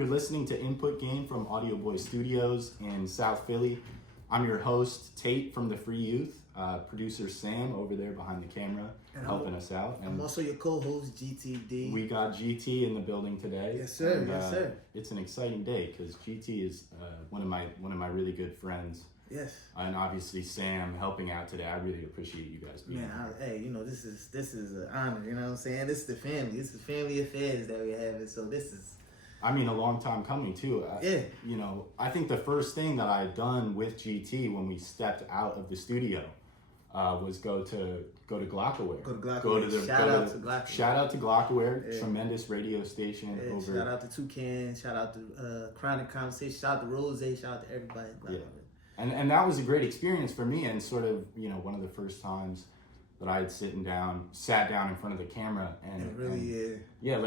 You're listening to Input Game from Audio Boy Studios in South Philly. I'm your host, Tate from the Free Youth. Producer Sam over there behind the camera, and helping us out. And I'm also your co-host, GTD. We got GT in the building today. Yes, sir. And, yes, sir. It's an exciting day because GT is one of my really good friends. Yes. And obviously Sam helping out today. I really appreciate you guys being here. Hey, this is an honor. You know what I'm saying? This is the family. This is family affairs that we have, so this is. I mean, a long time coming too. Yeah. I think the first thing that I done with GT when we stepped out of the studio was go to Glockaware. Shout out to Glockaware. Shout out to Glockaware, tremendous radio station. Yeah, shout out to Toucan. Shout out to Chronic Conversation. Shout out to Rose. Shout out to everybody. And that was a great experience for me, and sort of one of the first times that I had sat down in front of the camera and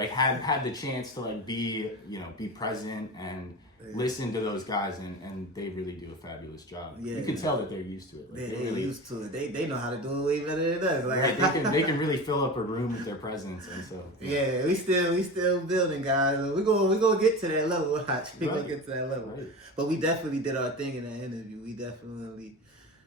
had the chance to be present and listen to those guys, and they really do a fabulous job. Yeah, you can tell that they're used to it. They're really used to it. They know how to do it way better than us. Right, they can really fill up a room with their presence, and so we still building, guys. We gonna get to that level. We gonna get to that level. Right. But we definitely did our thing in that interview.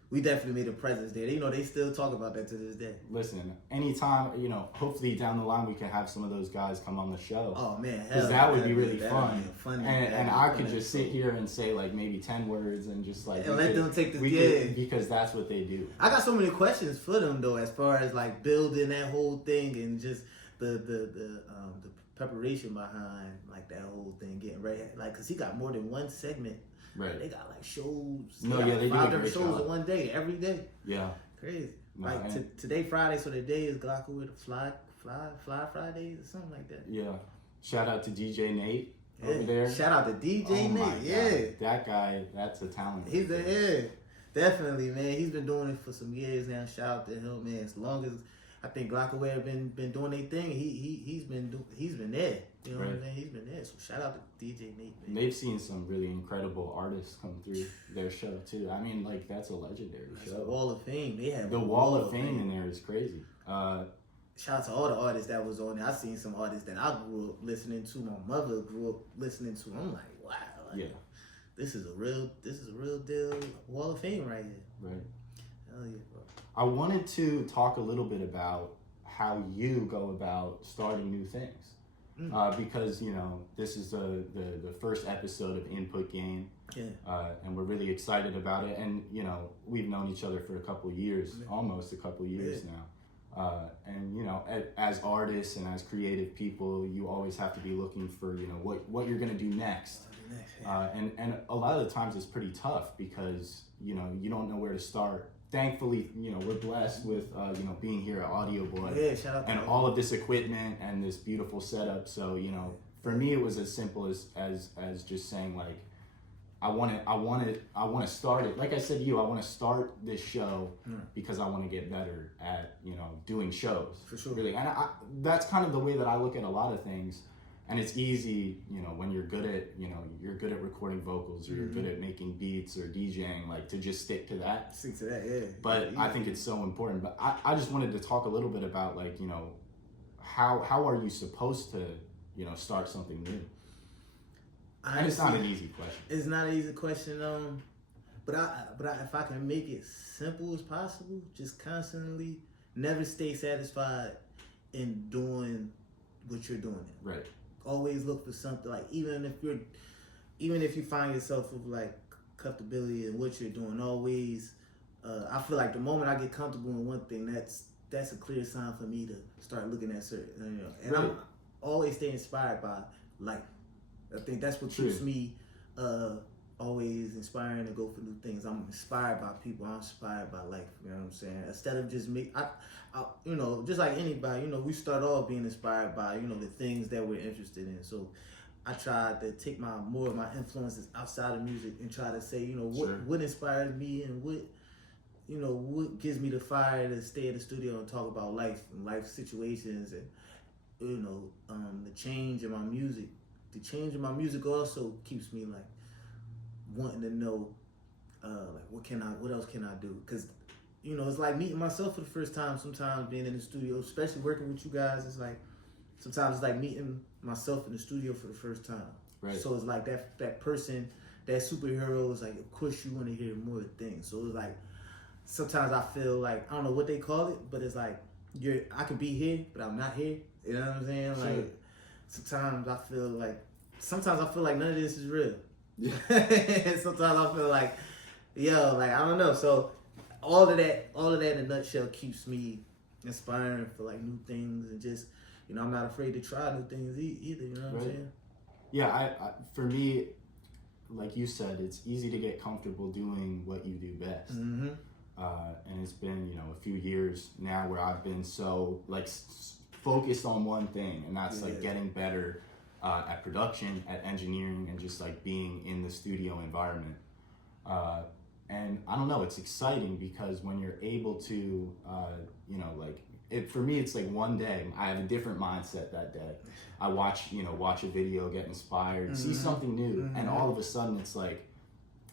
We definitely made a presence there. They still talk about that to this day. Listen, anytime, hopefully down the line we can have some of those guys come on the show. Oh man, because that would be really fun. And I could fun just sit here and say maybe 10 words and just and let them take the because that's what they do. I got so many questions for them though, as far as building that whole thing and just the preparation behind that whole thing, getting ready. Cause he got more than one segment. Right. They got shows. They do 5 different shows in one day, every day. Yeah. Crazy. Today Friday, so the day is Glockaware Fly Fridays or something like that. Yeah. Shout out to DJ Nate over there. Shout out to DJ Nate. Yeah. That guy, that's a talent. He's definitely, man. He's been doing it for some years now. Shout out to him, man. As long as I think Glockaware been doing their thing, he's been there. You know what I'm saying? He's been there. So shout out to DJ Nate, man. They've seen some really incredible artists come through their show too. I mean, that's a legendary show. The Wall of Fame. They have the Wall of Fame in there is crazy. Shout out to all the artists that was on there. I've seen some artists that I grew up listening to. My mother grew up listening to. I'm like, wow. This is a real deal Wall of Fame right here. Right. Hell yeah, bro. I wanted to talk a little bit about how you go about starting new things. Because this is the first episode of Input Game, and we're really excited about it. And we've known each other for a couple of years, almost a couple of years now. And as artists and as creative people, you always have to be looking for what you're gonna do next. And a lot of the times it's pretty tough because you don't know where to start. Thankfully, we're blessed with being here at Audio Boy and all of this equipment and this beautiful setup. So for me, it was as simple as just saying I want to start it. Like I said to you, I want to start this show because I want to get better at doing shows. For sure. Really, and that's kind of the way that I look at a lot of things. And it's easy, when you're good at recording vocals or you're good at making beats or DJing, to just stick to that. Stick to that, yeah. But I think it's so important. But I just wanted to talk a little bit about how are you supposed to, start something new? And it's not an easy question. It's not an easy question, but if I can make it simple as possible, just constantly never stay satisfied in doing what you're doing. Right. Always look for something, even if you find yourself with comfortability in what you're doing, always I feel the moment I get comfortable in one thing, that's a clear sign for me to start looking at certain and right. I'm always stay inspired by life. I think that's what keeps me always inspiring to go for new things. I'm inspired by people. I'm inspired by life. You know what I'm saying? Instead of just just like anybody, we start off being inspired by, the things that we're interested in. So I try to take more of my influences outside of music and try to say, what inspires me and what gives me the fire to stay in the studio and talk about life and life situations and, the change in my music. The change in my music also keeps me wanting to know, what else can I do? Because, it's like meeting myself for the first time. Sometimes being in the studio, especially working with you guys, it's sometimes it's like meeting myself in the studio for the first time. Right. So it's like that person, that superhero is like, of course you want to hear more things. So it's like, sometimes I feel like, I don't know what they call it, but it's like, I could be here, but I'm not here. You know what I'm saying? Sure. Like, sometimes I feel like none of this is real. Yeah. Sometimes I feel like, like, I don't know. So all of that in a nutshell keeps me inspiring for like new things, and just, I'm not afraid to try new things either. You know what I'm saying? Yeah, I for me, like you said, it's easy to get comfortable doing what you do best. Mm-hmm. And it's been, a few years now where I've been so like focused on one thing, and that's like getting better at production, at engineering, and just like being in the studio environment. And I don't know, it's exciting because when you're able to, for me, it's like one day I have a different mindset that day. I watch a video, get inspired, see something new, and all of a sudden it's like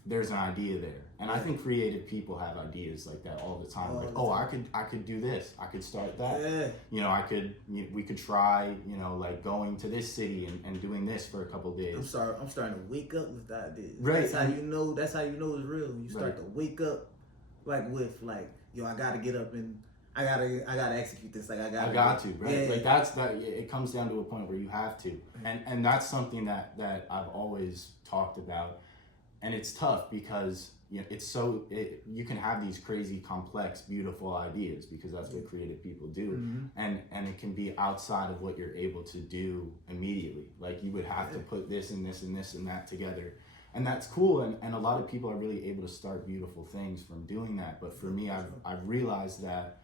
there's an idea there. And I think creative people have ideas like that all the time. I could do this. I could start that. Yeah. We could try, like going to this city and doing this for a couple of days. I'm starting to wake up with that idea. Right. That's how you know it's real. You start to wake up like with like, I gotta get up and I gotta execute this. Like I got to, right? Yeah. Like it comes down to a point where you have to. And that's something that I've always talked about. And it's tough because you can have these crazy, complex, beautiful ideas because that's what creative people do, and it can be outside of what you're able to do immediately. Like you would have to put this and this and this and that together, and that's cool. And a lot of people are really able to start beautiful things from doing that. But for me, I've realized that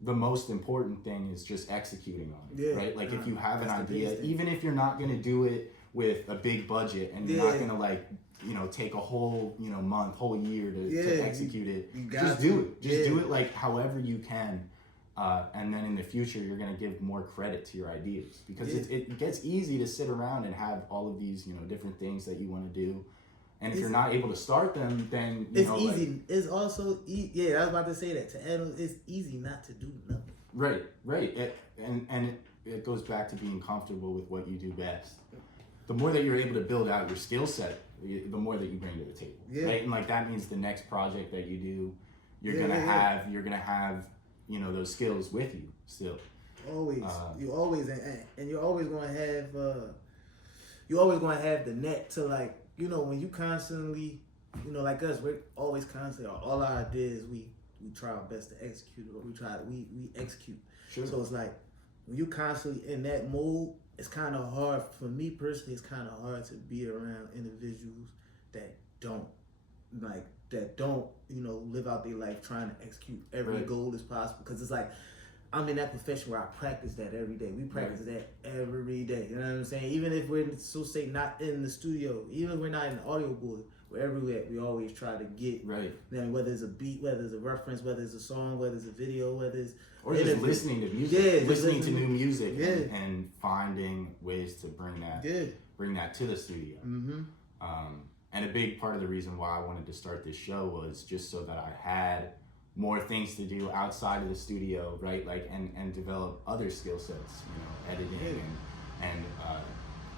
the most important thing is just executing on it, right? Like if you have an idea, even if you're not going to do it with a big budget and you're not going to like, take a whole, month, whole year to execute it. Just do it. Just do it like however you can. And then in the future, you're going to give more credit to your ideas because it gets easy to sit around and have all of these, different things that you want to do. And if you're not able to start them, then it's easy. Like, it's also I was about to say that. To add on, it's easy not to do nothing. Right. It goes back to being comfortable with what you do best. The more that you're able to build out your skill set, the more that you bring to the table. Yeah. Right? And like that means the next project that you do, you're gonna have those skills with you still. Always, you always and you're always gonna have the net to like. When you constantly, like us, we're always constantly, all our ideas, we try our best to execute, or we execute. Sure. So it's like, when you constantly in that mode, it's kind of hard, for me personally, it's kind of hard to be around individuals that don't, live out their life trying to execute every goal as possible. Because it's like, I'm in that profession where I practice that every day. We practice that every day. You know what I'm saying? Even if we're, not in the studio, even if we're not in the audio board, wherever we're at, we always try to get, then whether it's a beat, whether it's a reference, whether it's a song, whether it's a video, whether it's... Or just listening to music. Listening to new music and finding ways to bring that to the studio. Mm-hmm. And a big part of the reason why I wanted to start this show was just so that I had more things to do outside of the studio, right? Like, and develop other skill sets, editing and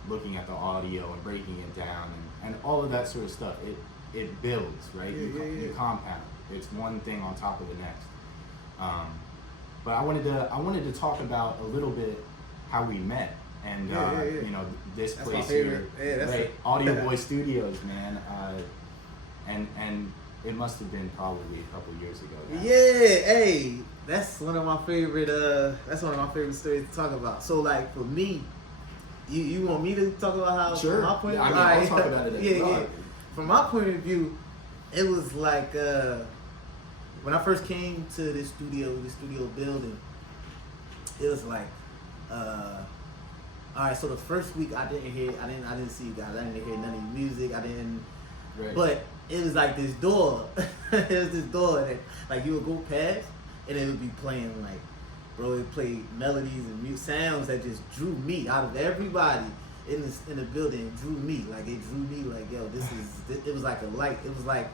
looking at the audio and breaking it down and all of that sort of stuff. It builds, right? You compound. It's one thing on top of the next. But I wanted to talk about a little bit how we met and this that's place here, right? Audio Boy Studios, man. And it must have been probably a couple years ago now. That's one of my favorite stories to talk about. So like for me, you want me to talk about how sure. From my point of view? I'll talk about it. From my point of view, it was like when I first came to this studio building, it was like all right, so the first week I didn't see you guys. I didn't hear none of your music. But it was like this door. It was this door that like you would go past and it would be playing like, bro, it played melodies and sounds that just drew me out of everybody in the building. It drew me like, yo, it was like a light. It was like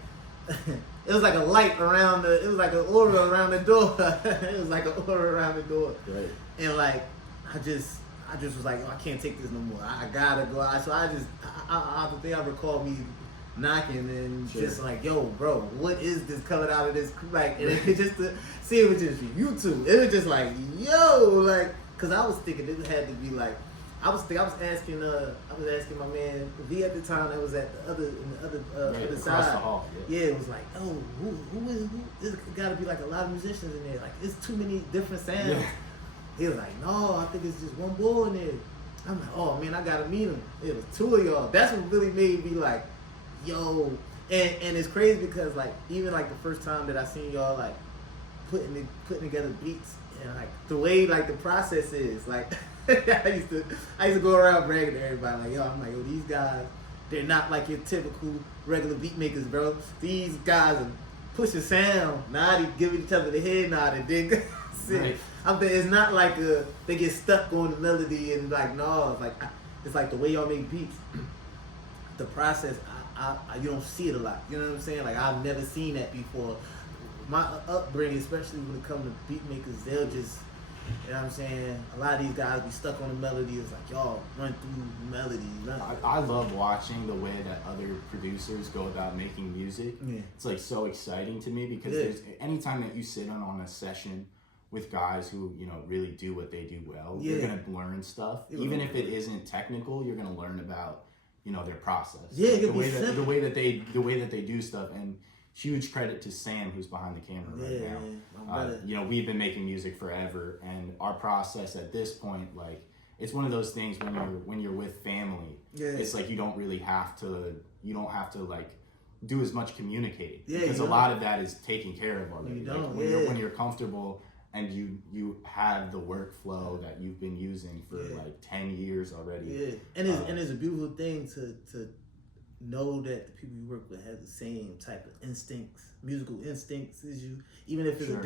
it was like a light around it was like an aura around the door. It was like an aura around the door. Right. And like I I just was like, oh, I can't take this no more. I gotta go out. So I think I recall me knocking and just like, yo, bro, what is this coming out of this? Like, and it just to see it was just YouTube. It was just like, yo, like, cause I was thinking it had to be like, I was asking my man V at the time that was at the other side. The hall, yeah, it was like, oh, who there's gotta be like a lot of musicians in there. Like, it's too many different sounds. Yeah. He was like, no, I think it's just one boy in there. I'm like, oh man, I gotta meet him. It was two of y'all. That's what really made me like, yo. And it's crazy because like even like the first time that I seen y'all like putting together beats and like the way like the process is like I used to go around bragging to everybody like, yo, I'm like, yo, these guys, they're not like your typical regular beat makers, bro. These guys are pushing sound, nodding, giving each other the head nod, and then right. It's not like they get stuck on the melody and like, no, it's like the way y'all make beats. The process, I you don't see it a lot. You know what I'm saying? Like, I've never seen that before. My upbringing, especially when it comes to beat makers, they'll just, you know what I'm saying? A lot of these guys be stuck on the melody. It's like, y'all run through melody. I love watching the way that other producers go about making music. Yeah. It's like so exciting to me because there's anytime that you sit on a session with guys who, you know, really do what they do well, you're gonna learn stuff. Even if it isn't technical, you're gonna learn about, you know, their process. Yeah, like the way that they do stuff. And huge credit to Sam, who's behind the camera right now. You know, we've been making music forever, and our process at this point, like, it's one of those things when you're with family. Yeah. It's like you don't have to like do as much communicating because a lot of that is taken care of already. When you're comfortable and you have the workflow that you've been using for like 10 years already. Yeah, and it's a beautiful thing to know that the people you work with have the same type of instincts, musical instincts as you, even if it's a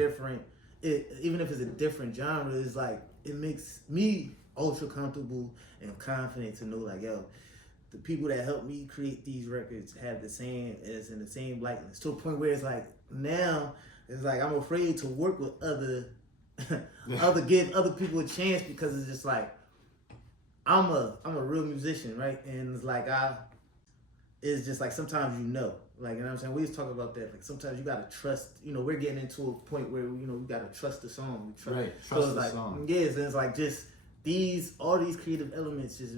different genre. It's like, it makes me ultra comfortable and confident to know like, yo, the people that helped me create these records have the same likeness, to a point where it's like now it's like I'm afraid to work with give other people a chance, because it's just like I'm a real musician, right? And it's like it's just like sometimes, you know, like, you know what I'm saying? We was talking about that. Like, sometimes you gotta trust. You know, we're getting into a point where, you know, we gotta trust the song. Trust the song. Yes, and it's like just all these creative elements just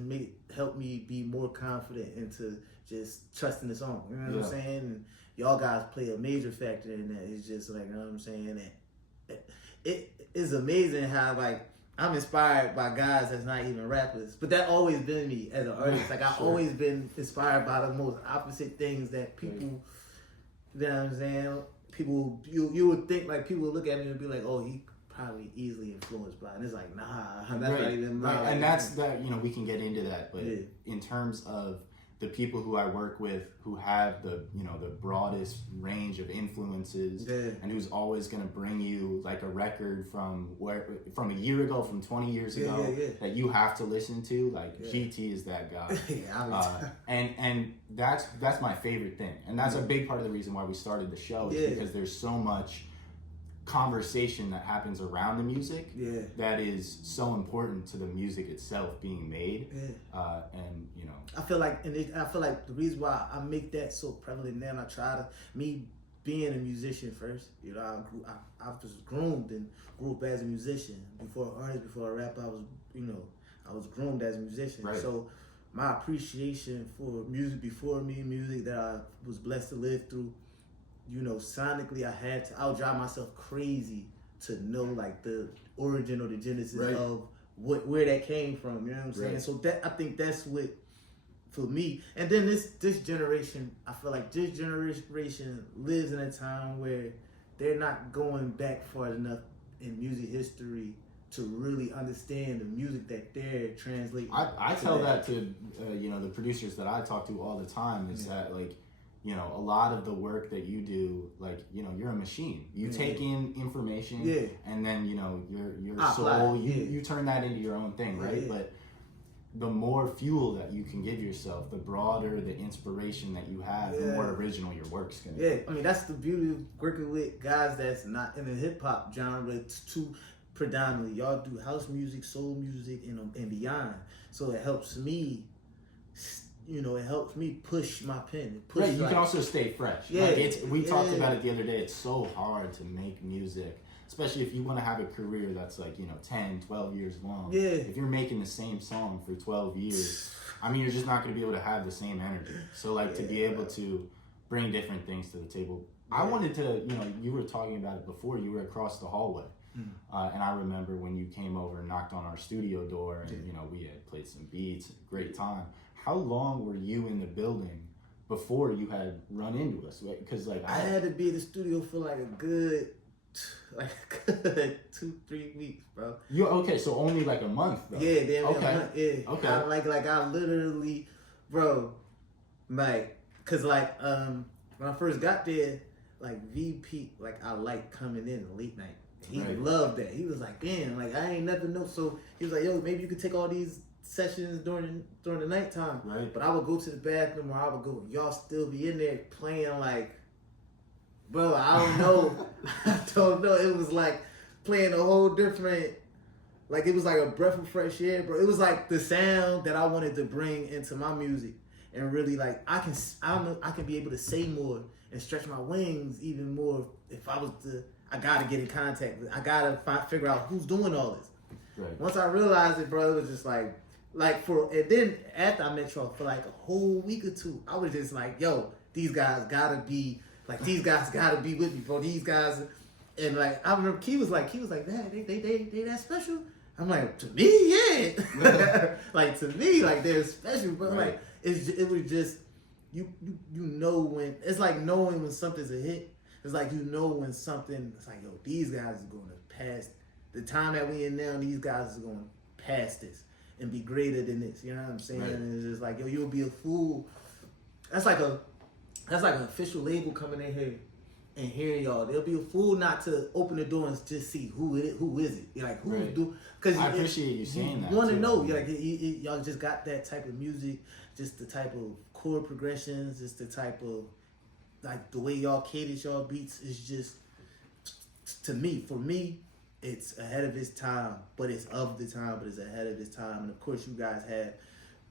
help me be more confident into just trusting the song. You know what I'm saying? And y'all guys play a major factor in that. It's just like, you know what I'm saying? It is amazing how like I'm inspired by guys that's not even rappers, but that always been me as an artist. Like, I've always been inspired by the most opposite things that people, you know what I'm saying? People, you would think like people would look at me and be like, oh, he probably easily influenced by, and it's like, nah, that's not even my. And that's that. You know, we can get into that, but in terms of the people who I work with who have the broadest range of influences and who's always going to bring you like a record from a year ago, from 20 years ago that you have to listen to, like GT is that guy. And that's my favorite thing. And that's a big part of the reason why we started the show is because there's so much conversation that happens around the music that is so important to the music itself being made. And you know, I feel like the reason why I make that so prevalent now, and I try to, me being a musician first, you know, I was groomed and grew up as a musician. Before an artist, before a rapper, I was groomed as a musician. Right. So my appreciation for music before me, music that I was blessed to live through, you know, sonically, I would drive myself crazy to know like the origin or the genesis of where that came from. You know what I'm saying? So I think that's what, for me. And then this generation, I feel like this generation lives in a time where they're not going back far enough in music history to really understand the music that they're translating. I tell that to the producers that I talk to all the time is that like, you know, a lot of the work that you do, like, you know, you're a machine. You take in information and then, you know, your soul, you turn that into your own thing, right? But the more fuel that you can give yourself, the broader the inspiration that you have, the more original your work's gonna be. I mean, that's the beauty of working with guys that's not in the hip hop genre to predominantly. Y'all do house music, soul music, and beyond. So it helps me. You know, it helps me push my pen. Right, you can also stay fresh. Yeah, like we talked about it the other day. It's so hard to make music, especially if you want to have a career that's like, 10, 12 years long. Yeah. If you're making the same song for 12 years, I mean, you're just not going to be able to have the same energy. So, like, to be able to bring different things to the table. I wanted to, you were talking about it before. You were across the hallway. And I remember when you came over and knocked on our studio door and, we had played some beats, great time. How long were you in the building before you had run into us? Because I had to be in the studio for like a good 2-3 weeks, bro. Okay? So only like a month, though. Yeah, damn. Okay. A month, yeah. Okay. I literally, bro, cause when I first got there, VP, I like coming in late night. He loved that. He was like, damn, I ain't never know. So he was like, yo, maybe you could take all these sessions during the nighttime. Right. But I would go to the bathroom, or I would go, y'all still be in there playing bro, I don't know. I don't know. It was playing a whole different, it was like a breath of fresh air, bro. It was like the sound that I wanted to bring into my music, and really I can be able to say more and stretch my wings even more if I was to. I gotta get in contact with. I gotta figure out who's doing all this. Right. Once I realized it, bro, it was just and then after I met y'all for a whole week or two, I was just yo, these guys gotta be with me, bro. These guys, and I remember Key was like, that they that special. I'm like, to me, yeah. To me, they're special, but right. it was just you know when it's knowing when something's a hit. It's when something, it's yo, these guys are going to pass the time that we in now. These guys are going to pass this and be greater than this. You know what I'm saying? Right. And it's just yo, you'll be a fool. That's like an official label coming in here and hearing y'all. They'll be a fool not to open the door and just see who is it. You're who's right. do? Because I appreciate you saying that. You want to know, y'all just got that type of music, just the type of chord progressions, just the type of the way y'all cater y'all beats is just, for me, it's ahead of its time, but it's of the time, but it's ahead of its time. And of course, you guys have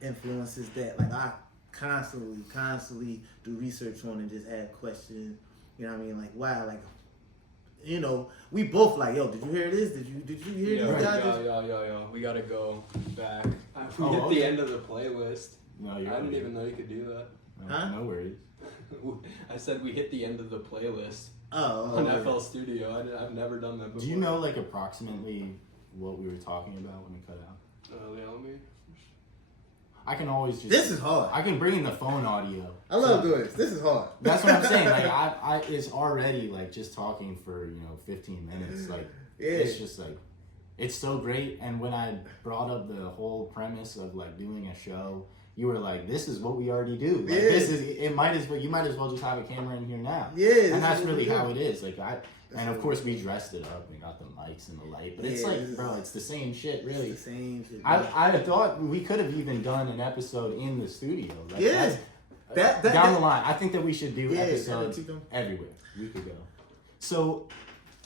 influences that I constantly do research on and just have questions. You know what I mean? Wow, we both yo, did you hear this? Did you hear this? Yo, we gotta go back. We hit the end of the playlist. No, I didn't even know you could do that. No worries. I said we hit the end of the playlist on FL Studio. I've never done that before. Do you know approximately what we were talking about when it cut out? Yeah, let me. I can always just. This is hard. I can bring in the phone audio. I love doing this. This is hard. That's what I'm saying. I it's already just talking for 15 minutes. It's just it's so great. And when I brought up the whole premise of doing a show, you were like, "This is what we already do. This is it. You might as well just have a camera in here now." Yeah, and that's really how it is. And of course we dressed it up. We got the mics and the light, but it's bro, it's the same shit. Really, it's the same shit. I thought we could have even done an episode in the studio. That down the line, I think that we should do episodes everywhere. We could go. So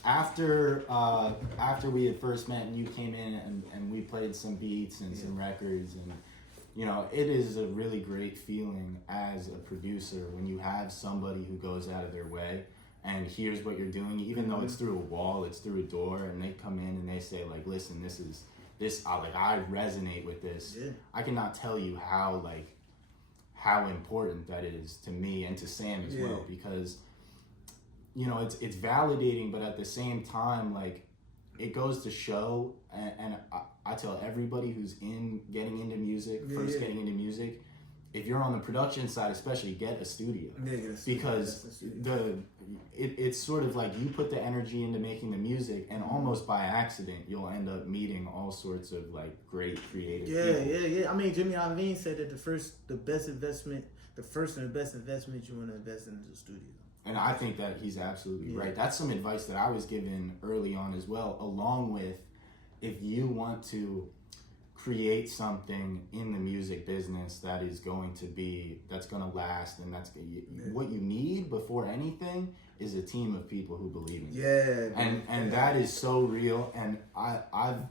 after we had first met and you came in and we played some beats and some records and. It is a really great feeling as a producer when you have somebody who goes out of their way and hears what you're doing, even though it's through a wall, it's through a door, and they come in and they say listen, I resonate with this. Yeah. I cannot tell you how important that is to me and to Sam as well, because it's validating, but at the same time it goes to show, and I tell everybody who's getting into music, getting into music, if you're on the production side, especially, get a studio. Because it's sort of you put the energy into making the music, and almost by accident, you'll end up meeting all sorts of great creative people. Yeah. I mean, Jimmy Iovine said that the first and the best investment you want to invest in is a studio. And I think that he's absolutely right. That's some advice that I was given early on as well, along with if you want to create something in the music business that is going to last, and what you need before anything is a team of people who believe in you. And that is so real. And I've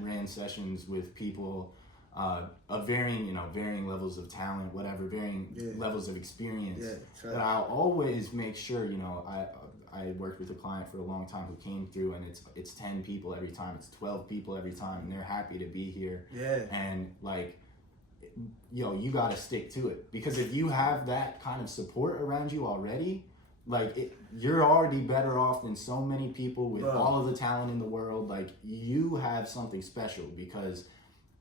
ran sessions with people of varying levels of talent, whatever, varying levels of experience. That I'll always make sure, I worked with a client for a long time who came through, and it's 10 people every time, it's 12 people every time, and they're happy to be here. And like, you gotta stick to it, because if you have that kind of support around you already, like you're already better off than so many people with all of the talent in the world. Like, you have something special, because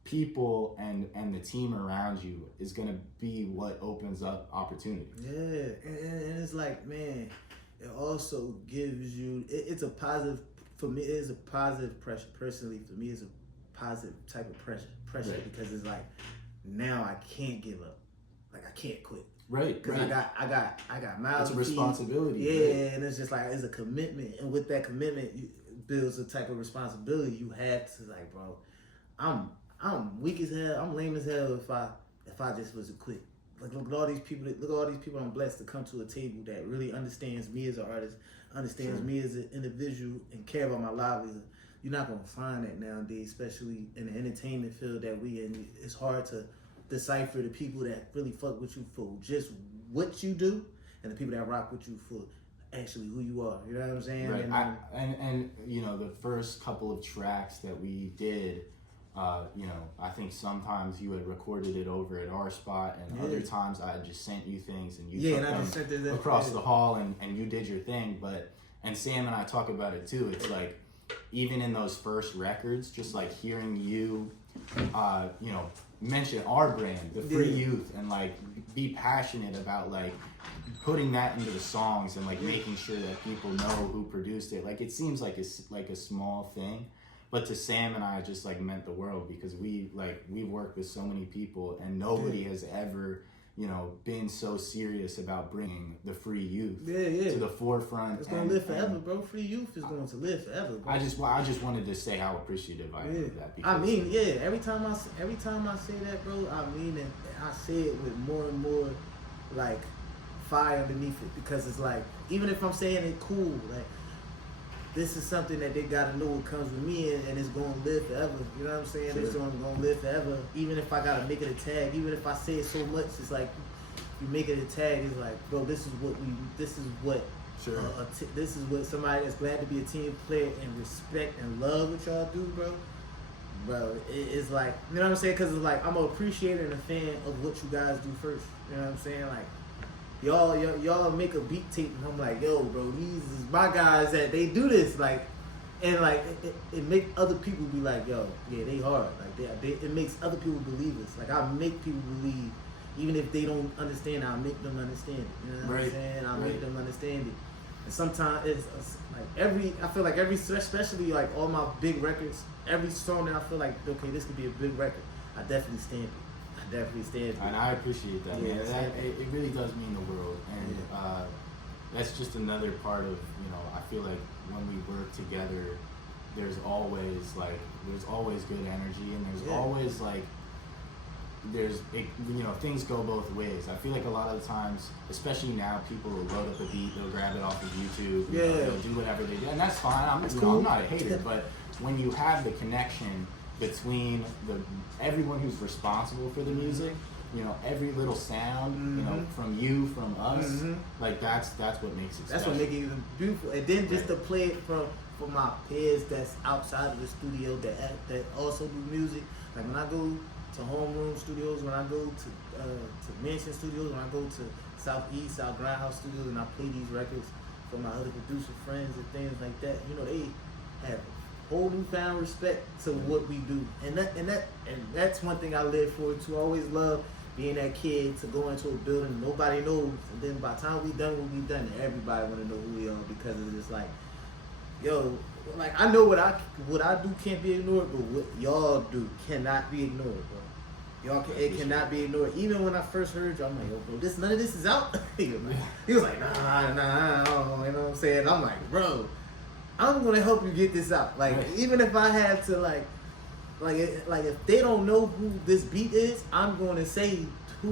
people and the team around you is gonna be what opens up opportunity. And it's like, man, it also gives you, it's a positive, for me, it is a positive pressure. Personally, for me, it's a positive type of pressure, because it's like, now I can't give up. Like, I can't quit. Because I got miles. It's a responsibility. And it's just like, it's a commitment. And with that commitment, it builds a type of responsibility you have to, like, bro, I'm weak as hell. I'm lame as hell if I just was to quit. Like, look at all these people I'm blessed to come to a table that really understands me as an artist, understands me as an individual, and care about my livelihood. You're not gonna find that nowadays, especially in the entertainment field that we in. It's hard to decipher the people that really fuck with you for just what you do, and the people that rock with you for actually who you are. You know what I'm saying? Right. And the first couple of tracks that we did, I think sometimes you had recorded it over at our spot, and other times I had just sent you things, and you took them across the hall, and you did your thing. And Sam and I talk about it too. It's like, even in those first records, just like hearing you, mention our brand, the Free Youth, and like be passionate about like putting that into the songs, and like making sure that people know who produced it. Like, it seems like it's like a small thing, but to Sam and I, it just like meant the world, because we've worked with so many people, and nobody has ever been so serious about bringing the Free Youth to the forefront. It's gonna live forever, bro. Free Youth is going to live forever, bro. I just wanted to say how appreciative I am of that. I mean, every time I say that, bro, I mean it. I say it with more and more like fire underneath it, because it's like, even if I'm saying it cool, like, this is something that they gotta know it comes with me, and it's gonna live forever. You know what I'm saying? It's gonna live forever. Even if I gotta make it a tag, even if I say it so much, it's like, you make it a tag. It's like, bro, this is what somebody that's glad to be a team player and respect and love what y'all do, bro. Bro, it's like, you know what I'm saying? Because it's like, I'm an appreciator and a fan of what you guys do first. You know what I'm saying? Like, y'all make a beat tape, and I'm like, yo, bro, these is my guys that they do this, like, and like it make other people be like, yo, yeah, they hard, like it makes other people believe us. Like, I make people believe, even if they don't understand, I make them understand it. You know what I'm saying? I make them understand it. And sometimes it's like I feel like every, especially like all my big records, every song that I feel like, okay, this could be a big record, I definitely stand it. And I appreciate that, man. It really does mean the world, and that's just another part of, I feel like when we work together, there's always good energy, and there's always like, things go both ways. I feel like a lot of the times, especially now, people will load up a beat, they'll grab it off of YouTube, they'll do whatever they do, and that's fine. I'm not a hater, but when you have the connection between everyone who's responsible for the music, every little sound, from you, from us, like that's what makes it special. That's what makes it even beautiful. And then just to play it for my peers that's outside of the studio that also do music. Like, when I go to homeroom studios, when I go to Mansion Studios, when I go to Southeast, South Grindhouse Studios, and I play these records for my other producer friends and things like that, they have whole newfound respect to what we do, and that's one thing I live for too. I always love being that kid to go into a building nobody knows, and then by the time we done what we done, everybody want to know who we are, because it's just like, yo, like, I know what I do can't be ignored, but what y'all do cannot be ignored, bro. It cannot be ignored. Even when I first heard you, I'm like, yo, bro, none of this is out. He was like, nah, you know what I'm saying? I'm like, bro, I'm gonna help you get this out. Like, even if I had to, like, like if they don't know who this beat is, I'm going to say who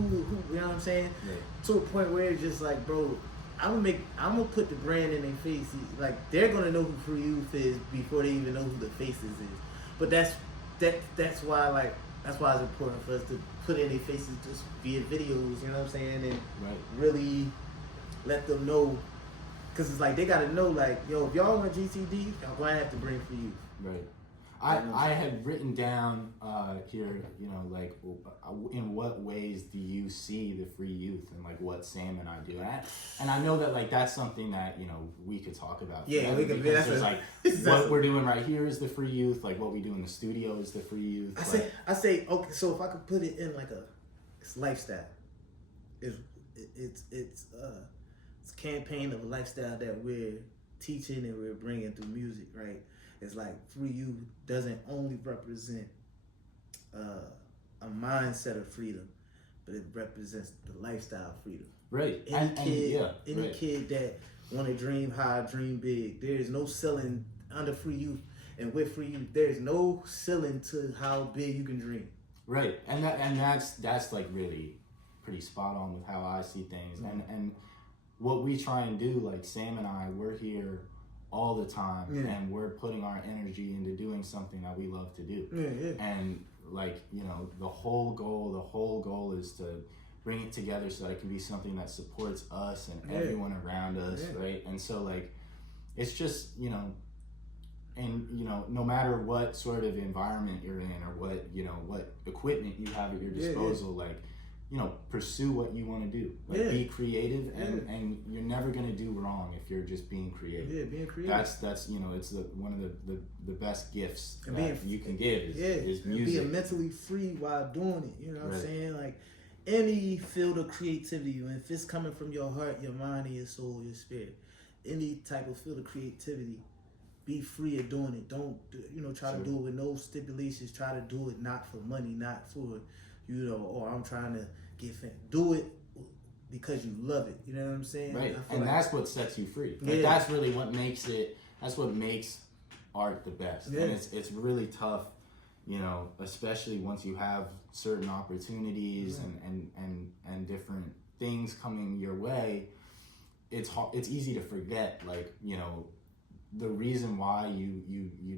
you know what I'm saying? Yeah. To a point where it's just like, bro, I'm gonna put the brand in their face. Like they're gonna know who Free Youth is before they even know who the Faces is. But that's why it's important for us to put in their faces just via videos. You know what I'm saying? And really let them know, because it's like they gotta know, like, yo, if y'all want GTD, y'all gonna have to bring Free Youth. Right. I had written down here, you know, like, in what ways do you see the Free Youth and like what Sam and I do, and I know that like that's something that, you know, we could talk about. Yeah, we could. Because like what we're doing right here is the Free Youth, like what we do in the studio is the Free Youth. I say okay. So if I could put it in like it's lifestyle. It's a campaign of a lifestyle that we're teaching and we're bringing through music, right? It's like Free Youth doesn't only represent a mindset of freedom, but it represents the lifestyle of freedom. Right. Any kid that want to dream high, dream big. There is no ceiling under Free Youth, and with Free Youth, there is no ceiling to how big you can dream. Right, and that's like really pretty spot on with how I see things, and what we try and do. Like Sam and I, we're here all the time, and we're putting our energy into doing something that we love to do. And like, you know, the whole goal is to bring it together so that it can be something that supports us and everyone around us, right? And so like, it's just, you know, and you know, no matter what sort of environment you're in or what, you know, what equipment you have at your disposal, like, you know, pursue what you want to do. Like, be creative, and you're never gonna do wrong if you're just being creative. Yeah, being creative. That's you know, it's one of the best gifts that you can give is music. Being mentally free while doing it. You know what I'm saying? Like any field of creativity, if it's coming from your heart, your mind, and your soul, your spirit, any type of field of creativity, be free of doing it. Don't try to do it with no stipulations. Try to do it not for money, not for, you know, or I'm trying to get fame. Do it because you love it. You know what I'm saying? Right. And that's what sets you free. Like, that's really what makes it. That's what makes art the best. And it's really tough, you know, especially once you have certain opportunities and different things coming your way. It's easy to forget, like, you know, the reason why you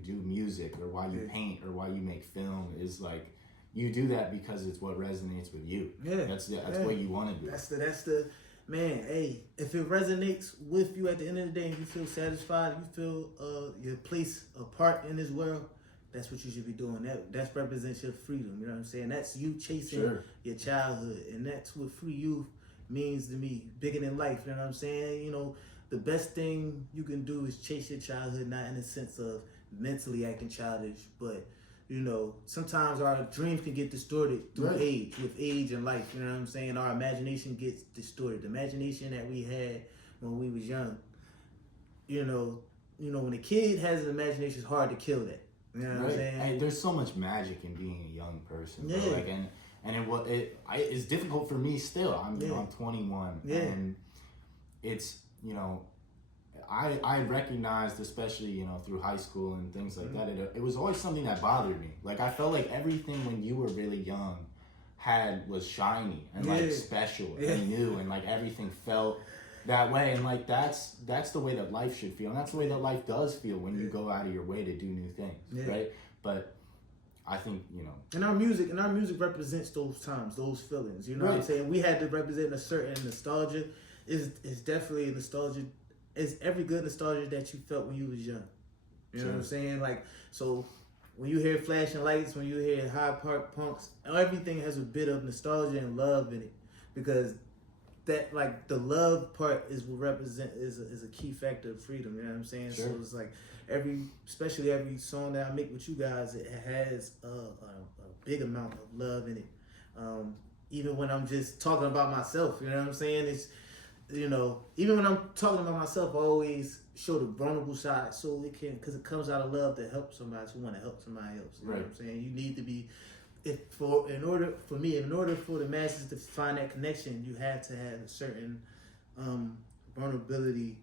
do music or why you paint or why you make film is like, you do that because it's what resonates with you. That's what you want to do. That's the man. Hey, if it resonates with you at the end of the day and you feel satisfied, you feel your place, a part in this world, that's what you should be doing. That represents your freedom. You know what I'm saying? That's you chasing your childhood, and that's what Free Youth means to me. Bigger than life. You know what I'm saying? You know, the best thing you can do is chase your childhood, not in the sense of mentally acting childish, but, you know, sometimes our dreams can get distorted through age, with age and life. You know what I'm saying? Our imagination gets distorted. The imagination that we had when we was young, you know, when a kid has an imagination, it's hard to kill that. You know what I'm saying? Hey, there's so much magic in being a young person. Bro. Like, and it's difficult for me still. I'm 21, and it's, you know, I recognized, especially, you know, through high school and things like that, it was always something that bothered me. Like, I felt like everything when you were really young was shiny and like special and new, and like everything felt that way. And like that's the way that life should feel, and that's the way that life does feel when you go out of your way to do new things, right? But I think, you know, and our music represents those times, those feelings. You know what I'm saying? We had to represent a certain nostalgia. It's definitely a nostalgia. It's every good nostalgia that you felt when you was young. You know what I'm saying? Like, so when you hear Flashing Lights, when you hear Hyde Park Punks, everything has a bit of nostalgia and love in it, because that, like, the love part is what is a key factor of freedom. You know what I'm saying? So it's like especially every song that I make with you guys, it has a big amount of love in it. Even when I'm just talking about myself, you know what I'm saying? It's, you know, even when I'm talking about myself, I always show the vulnerable side, so it can, because it comes out of love to help somebody, to want to help somebody else. You know what I'm saying? You need to be, in order for the masses to find that connection, you have to have a certain vulnerability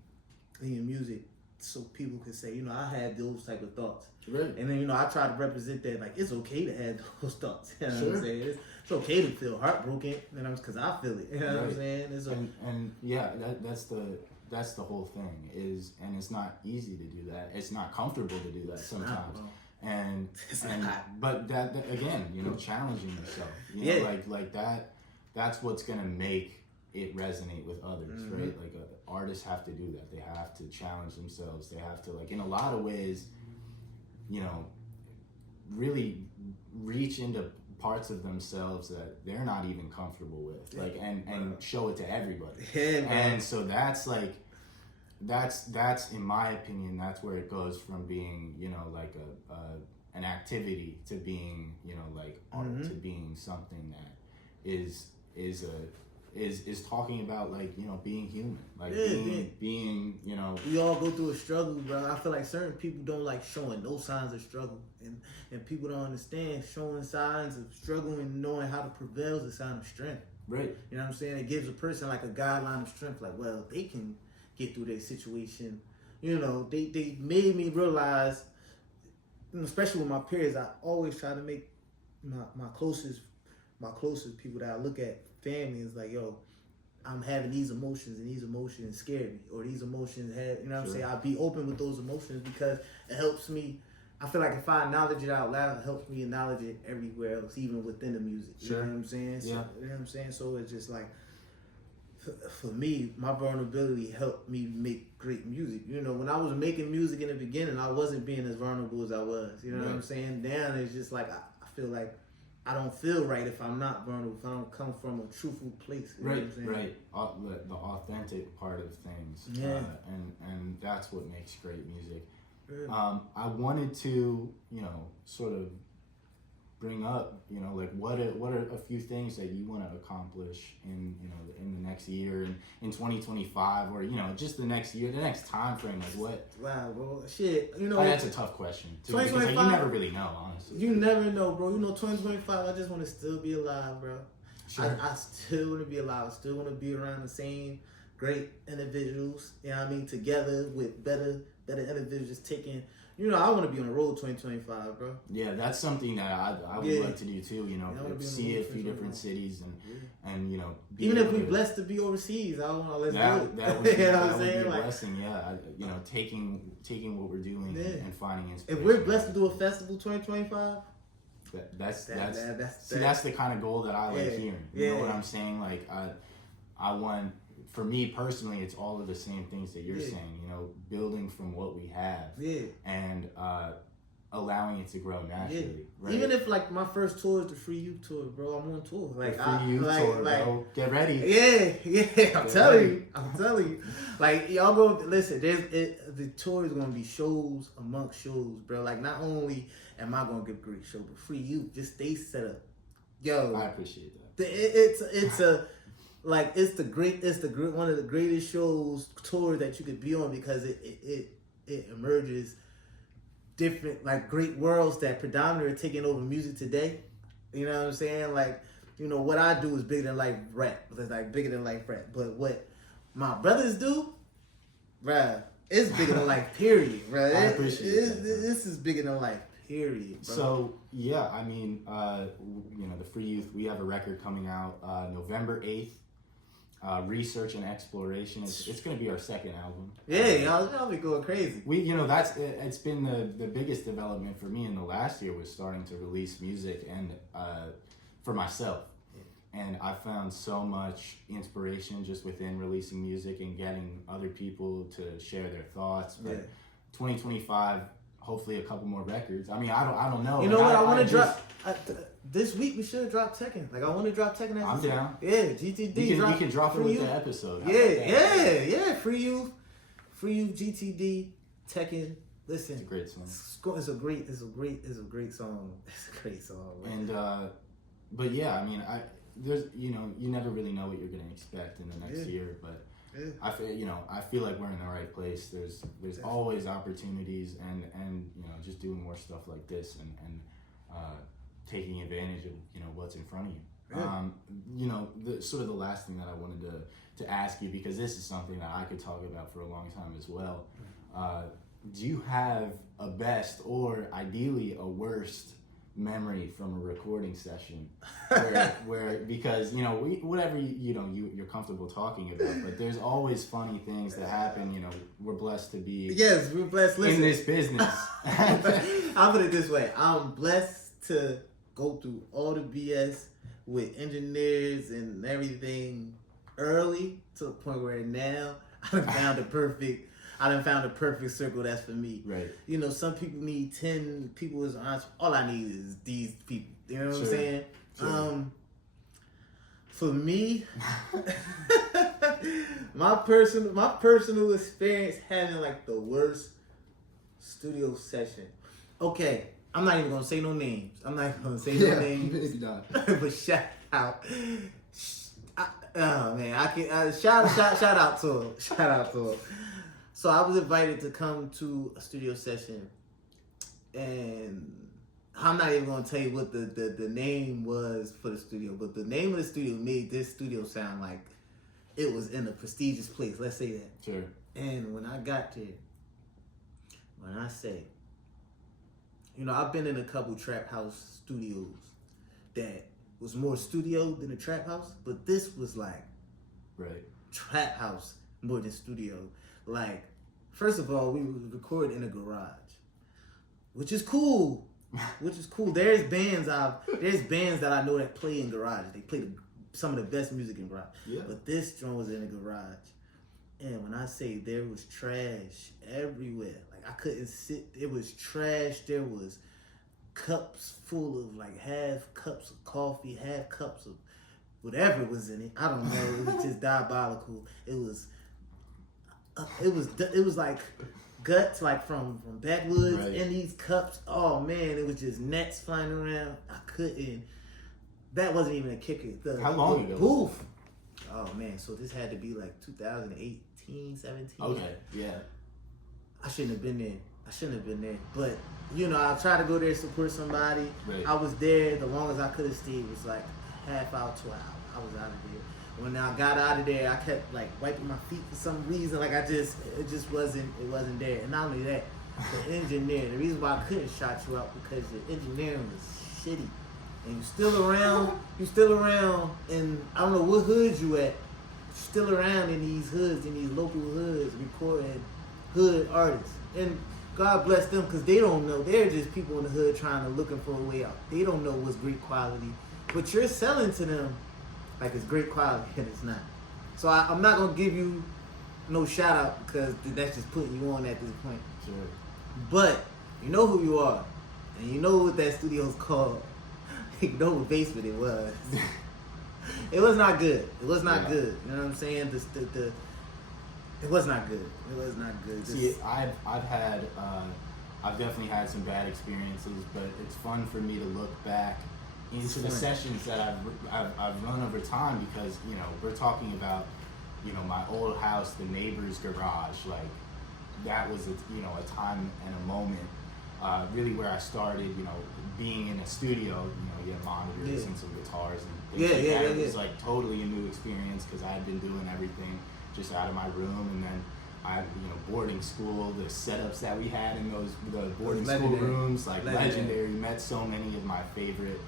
in your music, so people can say, I had those type of thoughts. Right. And then, I try to represent that, like, it's okay to have those thoughts. You know what I'm saying? It's okay to feel heartbroken, because I feel it. You know what I'm saying? And yeah, that's the whole thing is, and it's not easy to do that. It's not comfortable to do that sometimes. But that again, challenging yourself, like that's what's gonna make it resonate with others, right? Like artists have to do that. They have to challenge themselves. They have to, like, in a lot of ways, really reach into parts of themselves that they're not even comfortable with, like, and show it to everybody. And so that's like, that's in my opinion, that's where it goes from being, like an activity to being, like art, to being something that is talking about, like, being human, like being we all go through a struggle, bro. I feel like certain people don't like showing no signs of struggle, and people don't understand showing signs of struggle and knowing how to prevail is a sign of strength. Right. You know what I'm saying? It gives a person like a guideline of strength, like, well, they can get through their situation. They made me realize, especially with my peers, I always try to make my closest people that I look at, family, is like, yo, I'm having these emotions, and these emotions scare me, or these emotions have, what I'm saying? I'll be open with those emotions because it helps me. I feel like if I acknowledge it out loud, it helps me acknowledge it everywhere else, even within the music. You know what I'm saying? So, you know what I'm saying? So it's just like, for me, my vulnerability helped me make great music. When I was making music in the beginning, I wasn't being as vulnerable as I was. You know what I'm saying? Now it's just like, I feel like I don't feel right if I'm not vulnerable, if I don't come from a truthful place. You know what I'm saying? Right. The authentic part of things. Yeah. And that's what makes great music. I wanted to, sort of bring up, like what are a few things that you want to accomplish in the next year, and in 2025, or just the next year, the next time frame, like what? Wow, bro, shit. That's a tough question too, because like, you never really know, honestly. You never know, bro. 2025, I just want to still be alive, bro. Sure. I still want to be alive. I still want to be around the same great individuals. You know what I mean? Together with better individuals taking. I want to be on the road 2025, bro. Yeah, that's something that I would like to do too. See a few different cities and even if we're blessed to be overseas, I want to let's do it. That would be, that would be a blessing. Yeah, taking what we're doing and finding inspiration. If we're blessed to do a festival 2025, that's the kind of goal that I like hearing. You know what I'm saying? Like I want. For me personally, it's all of the same things that you're saying, building from what we have and allowing it to grow naturally. Right? Even if, like, my first tour is the Free Youth Tour, bro, I'm on tour. Like, the Free Youth Tour, bro. Get ready. I'm telling you. Like, y'all go, listen, the tour is going to be shows amongst shows, bro. Like, not only am I going to give a great show, but Free Youth, just stay set up. Yo. I appreciate that. It's one of the greatest tours that you could be on, because it emerges different, like, great worlds that predominantly are taking over music today. You know what I'm saying? Like, what I do is bigger than life rap. It's like bigger than life rap. But what my brothers do, bruh, it's bigger than life, period, bruh. I appreciate that. This is bigger than life, period, bro. So, yeah, I mean, the Free Youth, we have a record coming out November 8th. Research and Exploration. It's going to be our second album. Y'all be going crazy. It's been the biggest development for me in the last year, was starting to release music and for myself. And I found so much inspiration just within releasing music and getting other people to share their thoughts. But 2025, hopefully a couple more records. I mean, I don't know. You know what? I want to drop. This week we should have dropped Tekken. Like, I want to drop Tekken. I'm down. Yeah, GTD. We can drop it with the episode. Yeah. Free Youth, GTD, Tekken. Listen, it's a great song. It's a great song. It's a great song. Man. And but yeah, I mean, there's you never really know what you're gonna expect in the next year, but. I feel like we're in the right place. There's always opportunities, and just doing more stuff like this and taking advantage of what's in front of you. Yeah. Sort of the last thing that I wanted to ask you, because this is something that I could talk about for a long time as well. Do you have a best or ideally a worst memory from a recording session where because whatever you're comfortable talking about, but there's always funny things that happen. We're blessed to be we're blessed. Listen, in this business. I'll put it this way: I'm blessed to go through all the BS with engineers and everything early to the point where now I done found the perfect circle that's for me. Right. Some people need 10 people as all I need is these people. You know what Sure. I'm saying? Sure. For me, my personal experience having like the worst studio session. Okay, I'm not even gonna say no names. But shout out. Oh man, I can shout out to him. Shout out to him. So I was invited to come to a studio session, and I'm not even gonna tell you what the name was for the studio, but the name of the studio made this studio sound like it was in a prestigious place. Let's say that. Sure. And when I got there, when I say, I've been in a couple trap house studios that was more studio than a trap house, but this was like right trap house more than studio. Like, first of all, we would record in a garage, which is cool. There's bands that I know that play in garages. They play some of the best music in garage. Yeah. But this joint was in a garage, and when I say there was trash everywhere, like I couldn't sit. It was trash. There was cups full of like half cups of coffee, half cups of whatever was in it. I don't know. It was just diabolical. It was like guts, like from backwoods right. in these cups. Oh man, it was just nets flying around. I couldn't. That wasn't even a kicker. How long ago? Poof. Oh man, so this had to be like 2018, 17. Okay, yeah. I shouldn't have been there. But I tried to go there to support somebody. Right. I was there. The longest I could have stayed was like a half hour to an hour. I was out of there. When I got out of there, I kept like wiping my feet for some reason. Like it just wasn't there. And not only that, the engineer. The reason why I couldn't shout you out because the engineering was shitty. And you still around, and I don't know what hood you at. Still around in these hoods, in these local hoods, recording hood artists. And God bless them because they don't know. They're just people in the hood looking for a way out. They don't know what's great quality, but you're selling to them like it's great quality and it's not. So I'm not gonna give you no shout out because that's just putting you on at this point. Sure. But you know who you are, and you know what that studio's called. You know what basement it was. It was not good. It was not good. You know what I'm saying? It was not good. It was not good. See, I've definitely had some bad experiences, but it's fun for me to look back into the sessions that I've run over time because we're talking about my old house, the neighbor's garage, like that was a time and a moment really where I started being in a studio. You have monitors and some guitars and things like that. It was like totally a new experience because I had been doing everything just out of my room, and then I boarding school, the setups that we had in the boarding school rooms, like legendary. Met so many of my favorite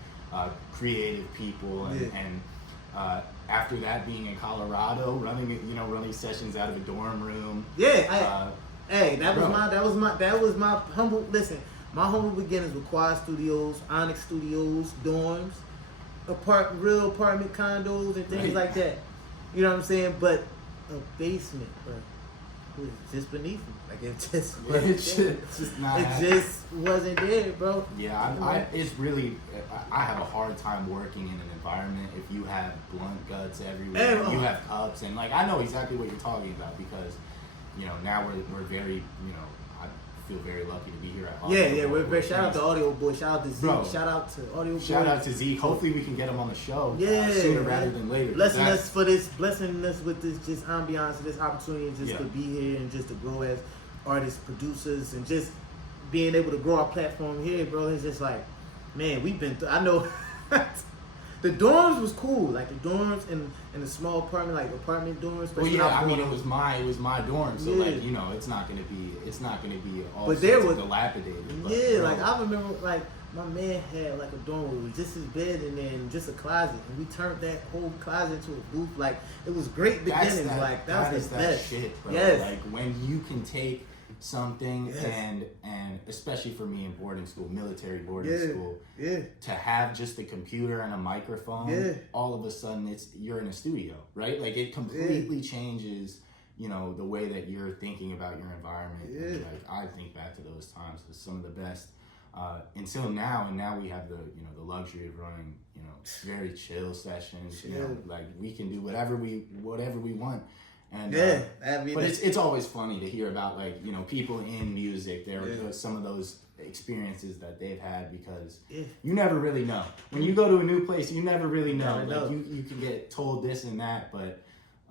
creative people, and after that, being in Colorado, running sessions out of a dorm room. That was my humble. Listen, my humble beginnings with Quad Studios, Onyx Studios, dorms, real apartment condos, and things like that. You know what I'm saying? But a basement, bro, it was just beneath me. Like it just wasn't there, bro. Yeah, it's really. I have a hard time working in an environment if you have blunt guts everywhere. You have cups, and like I know exactly what you're talking about because, now we're very, I feel very lucky to be here at Audio Boy. We're very. Shout out to Audio Boy. Shout out to Zeke. Bro, shout out to Audio Boy. Shout out to Zeke. Hopefully we can get him on the show sooner rather than later. Blessing us with this just ambiance, this opportunity just to be here and just to grow as artists, producers, and just being able to grow our platform here, bro. It's just like, man, we've been through. I know The dorms was cool, like the dorms in the small apartment, like apartment dorms. Well, yeah, I mean it was my dorm, so like you know, it's not gonna be all but there was dilapidated. But, yeah, like I remember, like my man had like a dorm where it was just his bed and then just a closet, and we turned that whole closet into a booth. Like it was great beginnings. Like that was the best shit, bro. Yes. Like when you can take something and especially for me in boarding school, military boarding school, to have just a computer and a microphone, all of a sudden you're in a studio, right? Like it completely changes, you know, the way that you're thinking about your environment. And like I think back to those times as some of the best until now, and now we have the luxury of running, you know, very chill sessions. You know, like we can do whatever we want. And but it's always funny to hear about, like, you know, people in music. There are some of those experiences that they've had because you never really know. When you go to a new place, you never really know. Like you can get told this and that, but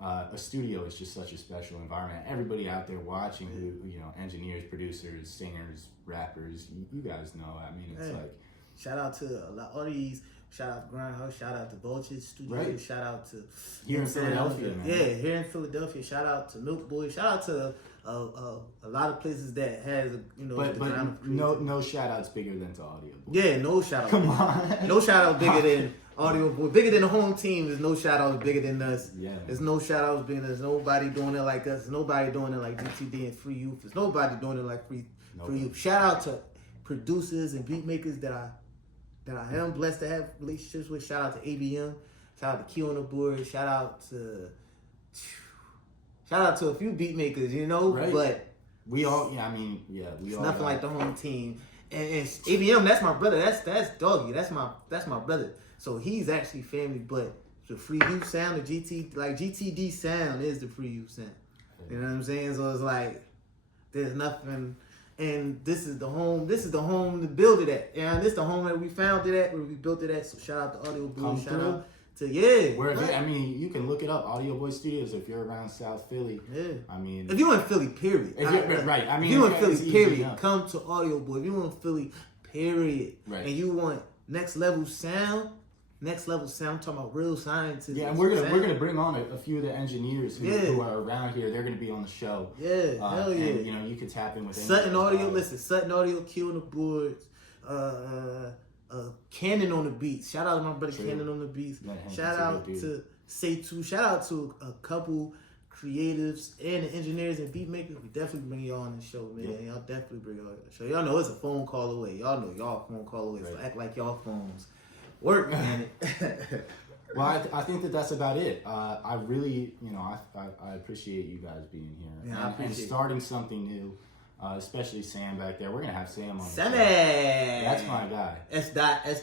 a studio is just such a special environment. Everybody out there watching, who you know, engineers, producers, singers, rappers, you guys know. I mean, it's like shout out to a lot of these. Shout out to Grindhouse, shout out to Vulture Studio, shout out to here in Philadelphia, man. Yeah, here in Philadelphia. Shout out to Milk Boy. Shout out to a lot of places that has, you know. But no shout outs bigger than to Audio Boy. Yeah, no shout out. Come on, no shout out bigger than Audio Boy. Bigger than the home team. There's no shout outs bigger than us. Yeah, there's no shout outs bigger than us. Nobody doing it like us. Nobody doing it like GTD and Free Youth. There's nobody doing it like Free Youth. Shout out to producers and beat makers that I am blessed to have relationships with. Shout out to ABM. Shout out to Q on the board. Shout out to a few beat makers, you know. Right. But we all, it's nothing like the home team. And ABM, that's my brother. That's Doggy. That's my brother. So he's actually family. But the Free Youth sound, the GTD sound is the Free Youth sound. You know what I'm saying? So it's like there's nothing. And this is the home to build it at. And this is the home that we found it at, where we built it at. So shout out to Audio Boy. Shout out to I mean, you can look it up, Audio Boy Studios, if you're around South Philly. Yeah. I mean, if you're in Philly, period. Right. I mean, if you're in Philly, period, come to Audio Boy. If you're in Philly, period. Right. And you want next level sound, I'm talking about real scientists. Yeah, and we're gonna bring on a few of the engineers who are around here. They're gonna be on the show. Yeah, hell yeah. And, you know, you can tap in with Sutton Audio. Listen, Sutton Audio, Q on the boards. Cannon on the beats. Shout out to my brother Cannon on the beats. Shout out to Say2. Shout out to a couple creatives and the engineers and beat makers. We definitely bring y'all on the show, man. Yep. Y'all definitely bring y'all on the show. Y'all know it's a phone call away. Y'all know y'all phone call away. Right. So act like y'all phones work, man. Well, I think that's about it. I really, you know, I appreciate you guys being here. Yeah, and starting something new. Especially Sam back there. We're gonna have Sam on. Sammy, that's my guy. S.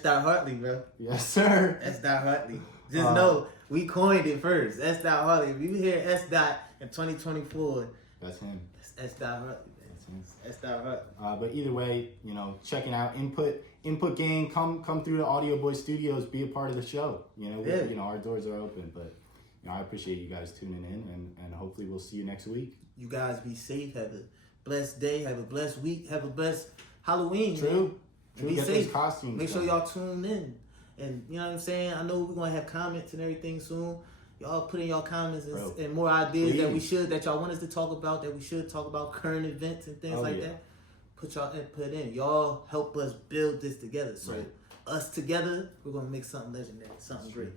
Hartley, bro. Yes, sir. S. Hartley. Just know we coined it first. S. Hartley. If you hear S. in 2024, that's him. S. Hartley. S. Hartley. But either way, you know, checking out Input Game. Come through the Audio Boy Studios. Be a part of the show. You know, you know, our doors are open. But you know, I appreciate you guys tuning in, and hopefully we'll see you next week. You guys be safe. Have a blessed day. Have a blessed week. Have a blessed Halloween. True. Be get safe. Those costumes. Make sure y'all tune in. And you know what I'm saying? I know we're gonna have comments and everything soon. Y'all put in y'all comments and more ideas that y'all want us to talk about, that we should talk about, current events and things that. Put y'all input in. Y'all help us build this together. So us together, we're gonna make something legendary, something great.